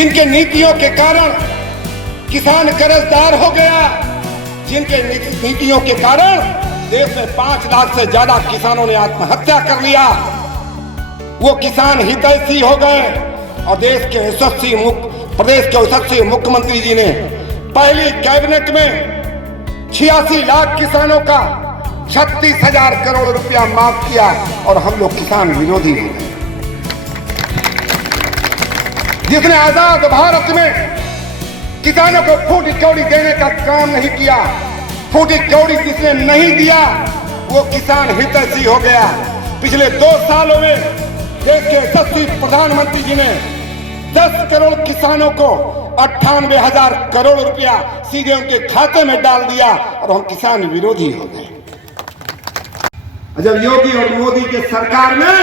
जिनके नीतियों के कारण किसान कर्जदार हो गया, जिनके नीतियों के कारण देश में 5 लाख से ज्यादा किसानों ने आत्महत्या कर लिया, वो किसान हितैषी हो गए। और प्रदेश के यशस्वी मुख्यमंत्री जी ने पहली कैबिनेट में 86 लाख किसानों का 36,000 करोड़ रुपया माफ किया और हम लोग किसान विरोधी हो गए। जिसने आजाद भारत में किसानों को फूटी कौड़ी देने का काम नहीं किया, फूटी कौड़ी जिसने नहीं दिया वो किसान हितैषी हो गया। पिछले 2 सालों में देश के यशस्वी प्रधानमंत्री जी ने 10 करोड़ किसानों को 98,000 करोड़ रुपया सीधे उनके खाते में डाल दिया और हम किसान विरोधी हो गए। जब योगी और मोदी के सरकार में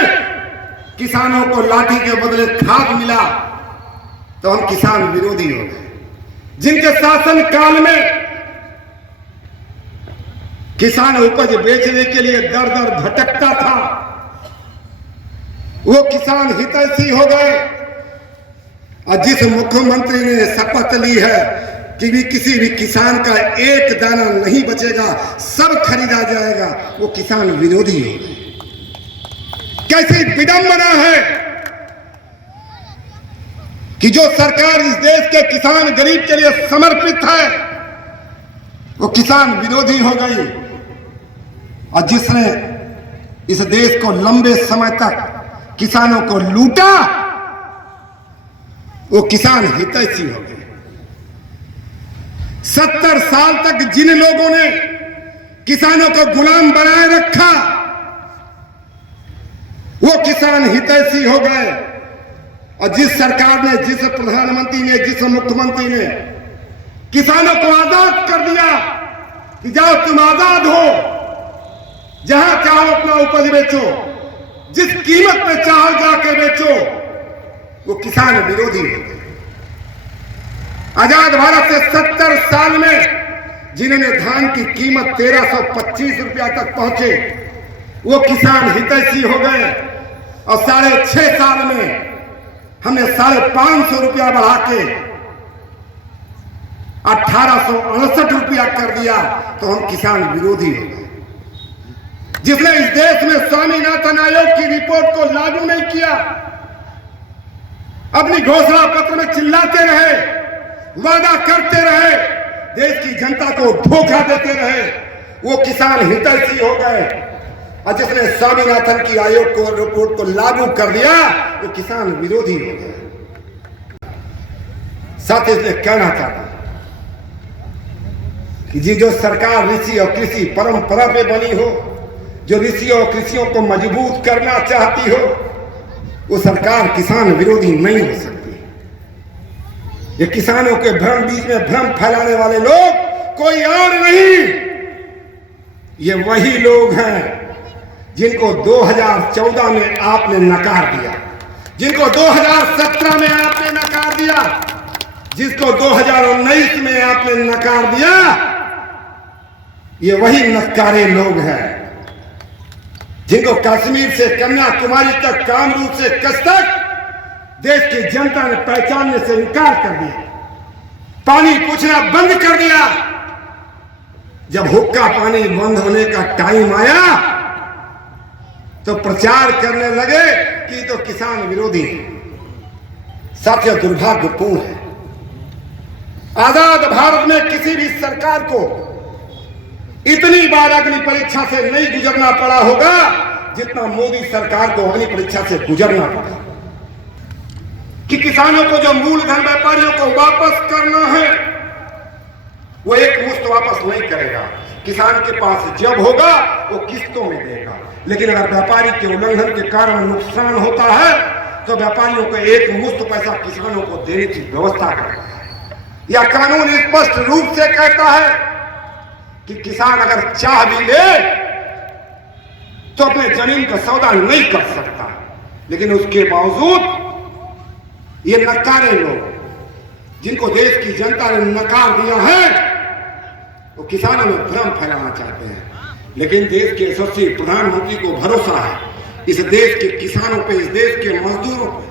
किसानों को लाठी के बदले खाद मिला तो हम किसान विरोधी हो गए। जिनके शासन काल में किसान उपज बेचने के लिए दर दर भटकता था वो किसान हितैषी हो गए। और जिस मुख्यमंत्री ने शपथ ली है कि भी किसी भी किसान का एक दाना नहीं बचेगा, सब खरीदा जाएगा, वो किसान विरोधी हो गए। कैसी विडंबना है कि जो सरकार इस देश के किसान गरीब के लिए समर्पित है वो किसान विरोधी हो गई। और जिसने इस देश को लंबे समय तक किसानों को लूटा वो किसान हितैषी हो गए। 70 साल तक जिन लोगों ने किसानों को गुलाम बनाए रखा वो किसान हितैषी हो गए। और जिस सरकार ने, जिस प्रधानमंत्री ने, जिस मुख्यमंत्री ने किसानों को आजाद कर दिया कि जाओ तुम आजाद हो, जहां चाहो अपना उपज बेचो, जिस कीमत पे चाहो जाके बेचो, वो किसान विरोधी हो गए। आजाद भारत से 70 साल में जिन्होंने धान की कीमत 1325 रुपया तक पहुंचे वो किसान हितैषी हो गए। और 6.5 साल में हमने 550 रुपया बढ़ा के 1868 रुपया कर दिया तो हम किसान विरोधी हो गए। जिसने इस देश में स्वामीनाथन आयोग की रिपोर्ट को लागू नहीं किया, अपनी घोषणा पत्र में चिल्लाते रहे, वादा करते रहे, देश की जनता को धोखा देते रहे, वो किसान हितैषी हो गए। और जिसने स्वामीनाथन की आयोग को रिपोर्ट को लागू कर दिया वो किसान विरोधी हो गए। साथ इसलिए कहना चाहता कि जी जो सरकार ऋषि और कृषि परंपरा पे बनी हो, जो ऋषि और कृषियों को मजबूत करना चाहती हो, वो सरकार किसान विरोधी नहीं हो सकती। ये किसानों के भ्रम, बीच में भ्रम फैलाने वाले लोग कोई और नहीं, ये वही लोग हैं जिनको 2014 में आपने नकार दिया, जिनको 2017 में आपने नकार दिया, जिसको 2019 में आपने नकार दिया, ये वही नकारे लोग हैं जिनको कश्मीर से कन्याकुमारी तक, कामरूप से कच्छ तक देश की जनता ने पहचानने से इनकार कर दिया, पानी पूछना बंद कर दिया। जब हुक्का पानी बंद होने का टाइम आया तो प्रचार करने लगे कि तो किसान विरोधी है। साथियों, दुर्भाग्यपूर्ण है आजाद भारत में किसी भी सरकार को इतनी बार अग्नि परीक्षा से नहीं गुजरना पड़ा होगा जितना मोदी सरकार को अग्नि परीक्षा से गुजरना पड़ा। कि किसानों को जो मूलधन व्यापारियों को वापस करना है वो एक मुश्त वापस नहीं करेगा। किसान के पास जब होगा वो किस्तों में देगा, लेकिन अगर व्यापारी के उल्लंघन के कारण नुकसान होता है तो व्यापारियों को एक मुश्त पैसा किसानों को देने की व्यवस्था करता है। यह कानून स्पष्ट रूप से कहता है कि किसान अगर चाह भी ले तो अपने जमीन का सौदा नहीं कर सकता, लेकिन उसके बावजूद ये नकारे लोग जिनको देश की जनता ने नकार दिया है वो किसानों में भ्रम फैलाना चाहते हैं। लेकिन देश के यशस्वी प्रधानमंत्री को भरोसा है इस देश के किसानों पे, इस देश के मजदूरों पे।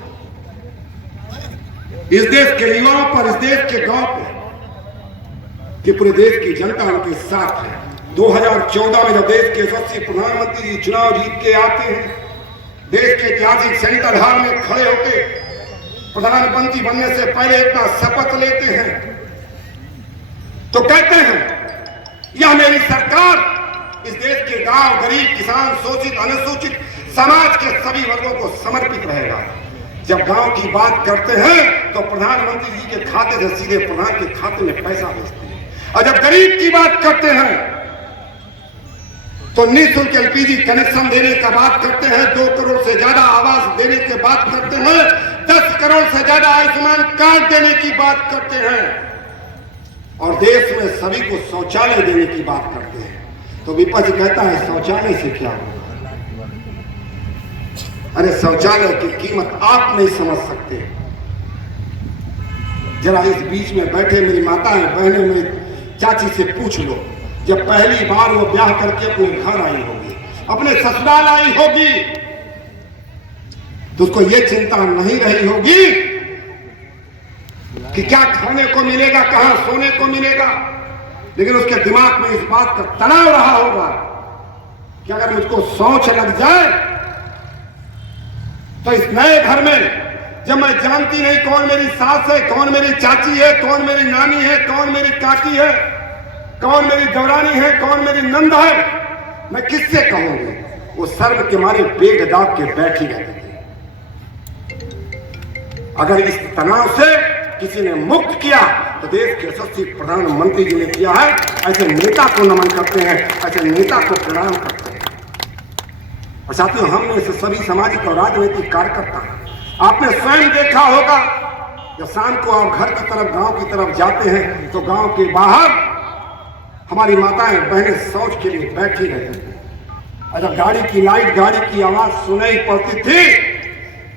इस देश के युवाओं पर, इस देश के गांव पे, कि पूरे देश की जनता उनके साथ है। 2014 में जब देश के यशस्वी प्रधानमंत्री जी चुनाव जीत के आते हैं, देश के ऐतिहासिक सेंट्रल हॉल में खड़े होकर प्रधानमंत्री बनने से पहले अपना शपथ लेते हैं, तो कहते हैं यह मेरी सरकार इस देश के गांव, गरीब, किसान, शोषित, अनुसूचित समाज के सभी वर्गों को समर्पित रहेगा। जब गांव की बात करते हैं तो प्रधानमंत्री जी के खाते से सीधे प्रधान के खाते में पैसा भेजते हैं, और जब गरीब की बात करते हैं तो निःशुल्क एलपीजी कनेक्शन देने का बात करते हैं, 2 करोड़ से ज्यादा आवास देने की बात करते हैं, 10 करोड़ से ज्यादा आयुष्मान कार्ड देने की बात करते हैं, और देश में सभी को शौचालय देने की बात करते हैं। तो विपक्ष कहता है शौचालय से क्या होगा? अरे शौचालय की कीमत आप नहीं समझ सकते। जरा इस बीच में बैठे मेरी माताएं, बहनें, मेरी चाची से पूछ लो, जब पहली बार वो ब्याह करके अपने घर आई होगी, अपने ससुराल आई होगी, तो उसको ये चिंता नहीं रही होगी कि क्या खाने को मिलेगा, कहां सोने को मिलेगा, लेकिन उसके दिमाग में इस बात का तनाव रहा होगा कि अगर मुझको शौच लग जाए तो इस नए घर में, जब मैं जानती नहीं कौन मेरी सास है, कौन मेरी चाची है, कौन मेरी नानी है, कौन मेरी काकी है, कौन मेरी दौरानी है, कौन मेरी नंद है, मैं किससे कहूंगी? वो शर्म के मारे पेट दाब के बैठी रहती थी। अगर इस तनाव से किसी ने मुक्त किया तो देश के यशस्वी प्रधानमंत्री जी ने किया है। ऐसे नेता को नमन करते हैं, ऐसे नेता को प्रणाम करते हैं। और साथियों, हम में से सभी सामाजिक और राजनीतिक कार्यकर्ता, आपने स्वयं देखा होगा जब शाम को आप घर की तरफ, गांव की तरफ जाते हैं तो गांव के बाहर हमारी माताएं, बहनें शौच के लिए बैठी रहती थी, और जब गाड़ी की लाइट, गाड़ी की आवाज सुनाई पड़ती थी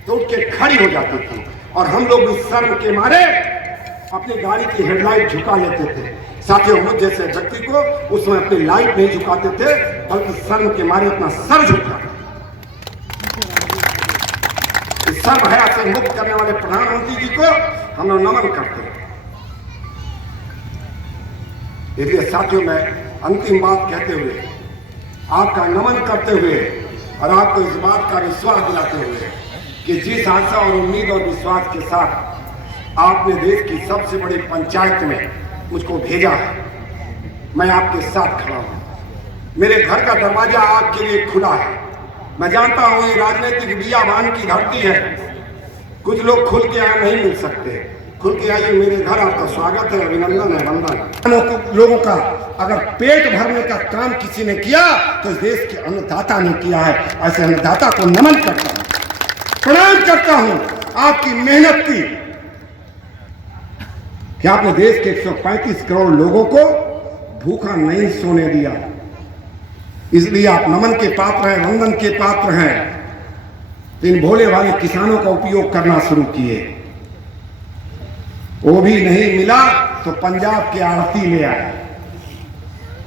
तो उठ के खड़ी हो जाती थी, और हम लोग इस शर्म के मारे अपनी गाड़ी की हेडलाइट झुका लेते थे। साथियों, मुझ जैसे व्यक्ति को उसमें अपनी लाइट नहीं झुकाते थे, बल्कि शर्म के मारे अपना सर झुकाते। इस सर्व हया से मुक्त करने वाले प्रधानमंत्री जी को हम लोग नमन करते हैं। इसलिए साथियों, मैं अंतिम बात कहते हुए, आपका नमन करते हुए और आपको इस बात का विश्वास दिलाते हुए कि जिस आशा और उम्मीद और विश्वास के साथ आपने देश की सबसे बड़ी पंचायत में मुझको भेजा है, मैं आपके साथ खड़ा हूं। मेरे घर का दरवाजा आपके लिए खुला है। मैं जानता हूं ये राजनीतिक बियाबान की धरती है, कुछ लोग खुल के यहाँ नहीं मिल सकते। खुल के आइए मेरे घर, आपका स्वागत है, अभिनंदन है, वंदन। लोगों का अगर पेट भरने का काम किसी ने किया तो इस देश के अन्नदाता ने किया है। ऐसे अन्नदाता को नमन करता हूं, प्रणाम करता हूं आपकी मेहनत की, कि आपने देश के 135 करोड़ लोगों को भूखा नहीं सोने दिया। इसलिए आप नमन के पात्र हैं, वंदन के पात्र हैं। तो इन भोले वाले किसानों का उपयोग करना शुरू किए। वो भी नहीं मिला तो पंजाब के आड़ती ले आए।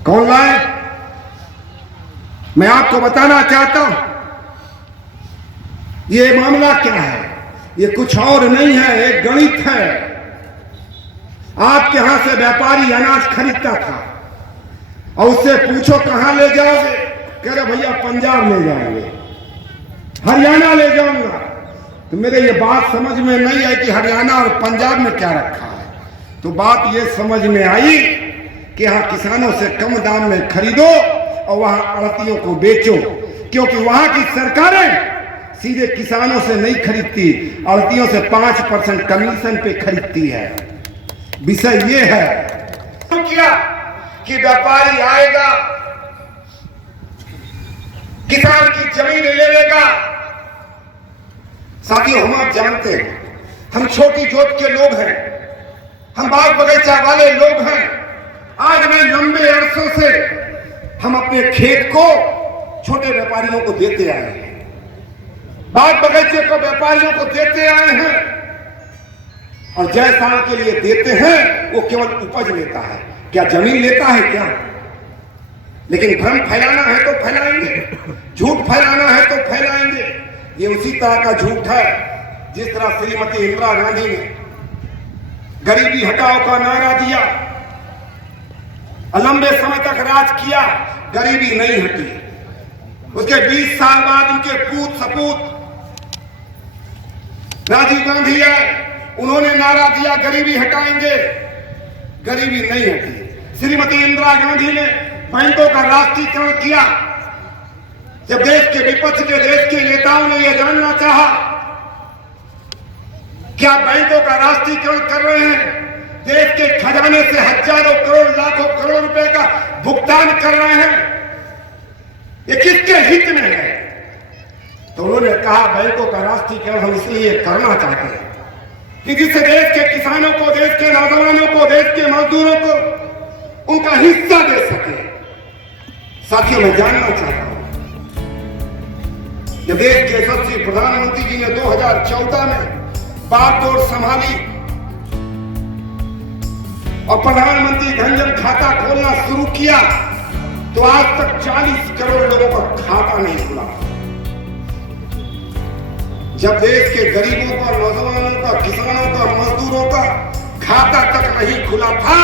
कौन लाए? मैं आपको बताना चाहता हूं, ये मामला क्या है? ये कुछ और नहीं है, एक गणित है। आपके यहां से व्यापारी अनाज खरीदता था और उससे पूछो कहां ले जाओगे, कह रहे भैया पंजाब ले जाएंगे, हरियाणा ले जाऊंगा। तो मेरे ये बात समझ में नहीं आई कि हरियाणा और पंजाब में क्या रखा है। तो बात ये समझ में आई कि यहाँ किसानों से कम दाम में खरीदो और वहां आड़तियों को बेचो, क्योंकि वहां की सरकारें सीधे किसानों से नहीं खरीदती, आड़तियों से 5% कमीशन पे खरीदती है। विषय ये है क्या कि व्यापारी आएगा, किसान की जमीन ले लेगा। साथियों, हम आप जानते हैं, हम छोटी जोत के लोग हैं, हम बाग बगीचा वाले लोग हैं। आज मैं लंबे अरसों से हम अपने खेत को छोटे व्यापारियों को देते आए हैं, बाग बगीचे को व्यापारियों को देते आए हैं, और जय साल के लिए देते हैं वो केवल उपज लेता है, क्या जमीन लेता है क्या? लेकिन भ्रम फैलाना है तो फैलाएंगे, झूठ फैलाना है तो फैलाएंगे। ये उसी तरह का झूठ है जिस तरह श्रीमती इंदिरा गांधी ने गरीबी हटाओ का नारा दिया, लंबे समय तक राज किया, गरीबी नहीं हटी। उसके 20 साल बाद उनके पूत सपूत राजीव गांधी आए, उन्होंने नारा दिया गरीबी हटाएंगे, गरीबी नहीं हटी। श्रीमती इंदिरा गांधी ने बैंकों का राष्ट्रीयकरण किया। जब देश के विपक्ष के देश के नेताओं ने यह जानना चाहा क्या बैंकों का राष्ट्रीयकरण कर रहे हैं, देश के खजाने से हजारों करोड़ लाखों करोड़ रुपए का भुगतान कर रहे हैं, ये किसके हित में है? तो उन्होंने कहा बैंकों का राष्ट्रीयकरण हम इसलिए करना चाहते हैं कि जिससे देश के किसानों को, देश के नौजवानों को, देश के मजदूरों को उनका हिस्सा दे सके। साथियों, मैं जानना चाहता हूं, जब देश के यशस्वी प्रधानमंत्री जी ने 2014 में बागडोर संभाली और प्रधानमंत्री जनधन खाता खोलना शुरू किया, तो आज तक 40 करोड़ लोगों का खाता नहीं खुला। जब देश के गरीबों का, नौजवानों का, किसानों का, मजदूरों का खाता तक नहीं खुला था,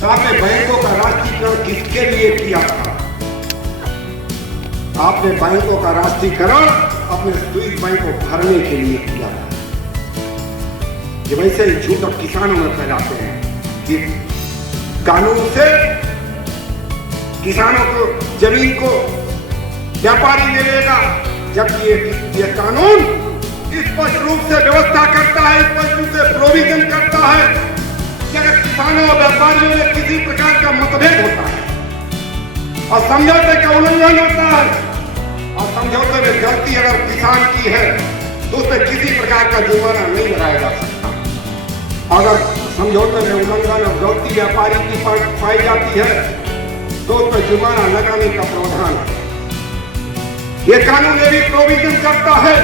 तो आपने बैंकों का राष्ट्रीयकरण किसके लिए किया था? आपने बैंकों का राष्ट्रीयकरण अपने स्विस बैंक को भरने के लिए किया था। ये वैसे ही झूठ अब किसानों में फैलाते हैं कि कानून से किसानों को, जमीन को व्यापारी ले लेगा, जबकि ये कानून स्पष्ट रूप से व्यवस्था करता है, स्पष्ट रूप से प्रोविजन करता है कि अगर किसानों और व्यापारियों में किसी प्रकार का मतभेद होता है और समझौते का उल्लंघन होता है और समझौते में गलती अगर किसान की है तो उस पर किसी प्रकार का जुर्माना नहीं लगाया जा सकता। अगर समझौते में उल्लंघन और गलती व्यापारी की पाई जाती है तो उस पर जुर्माना लगाने का प्रावधान है। ये कानून ये भी प्रोविजन करता है